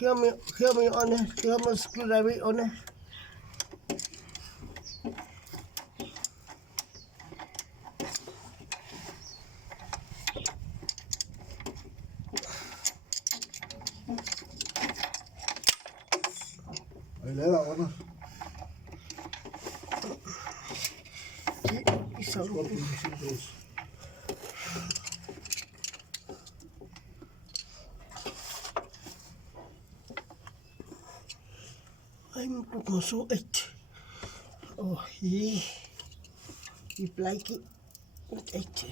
Hear me on it. Hear me screwdriver on it. Mày lấy vào con. Isso. I'm cooking so it. Oh, he like it. It.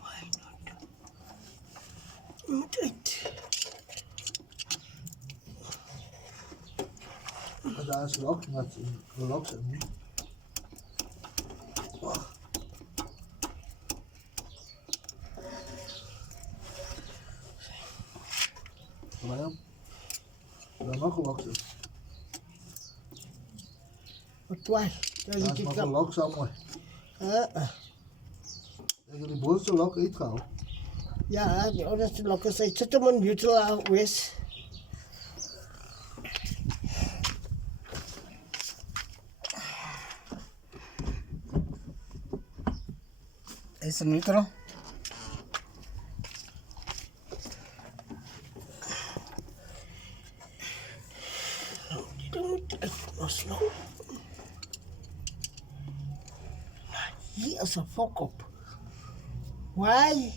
Why not? It. Daar is lok met een lok zitten. Waarom? Daar mag een lok zitten. Wat waar? Daar is maar een lok zo mooi. Ik heb die bovenste lok uitgehaald. Ja, die onderste lok is uit. Zet hem in neutral wees. Is het neutral? Die moet uit ons nou. Hier is een fok op. Why?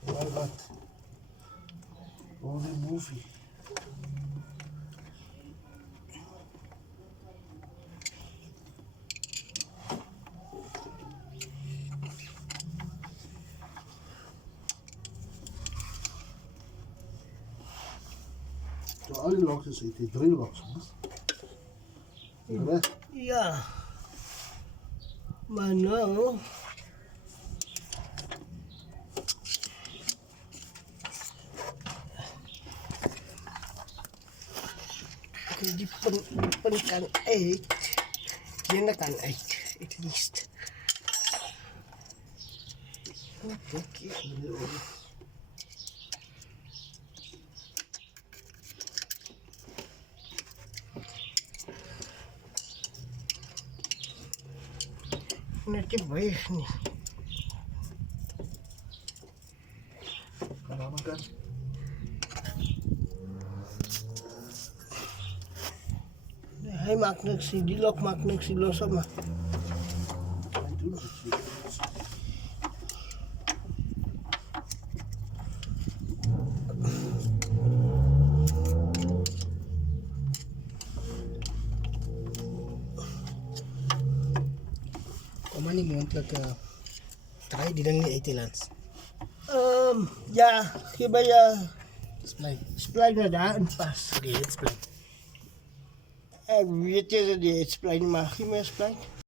Why wat? Gewoon die movie. Zo al die lokjes zitten, die 3 lokjes. Ja. Ja. Maar nou. Die pen kan uit. Die kan uit, at least. Oké. Net die weg niet. Kan dat kan. Hij maakt niks, die lok maakt niks, die los maar. Hij doet het niet. Kom maar niet mondelijk. Try die ding niet uit te lands. Ja, hier bij je Splijt. splijt naar daar en pas. Die het splijt. Ik weet je dat die het splijt, maar geen meer splijt.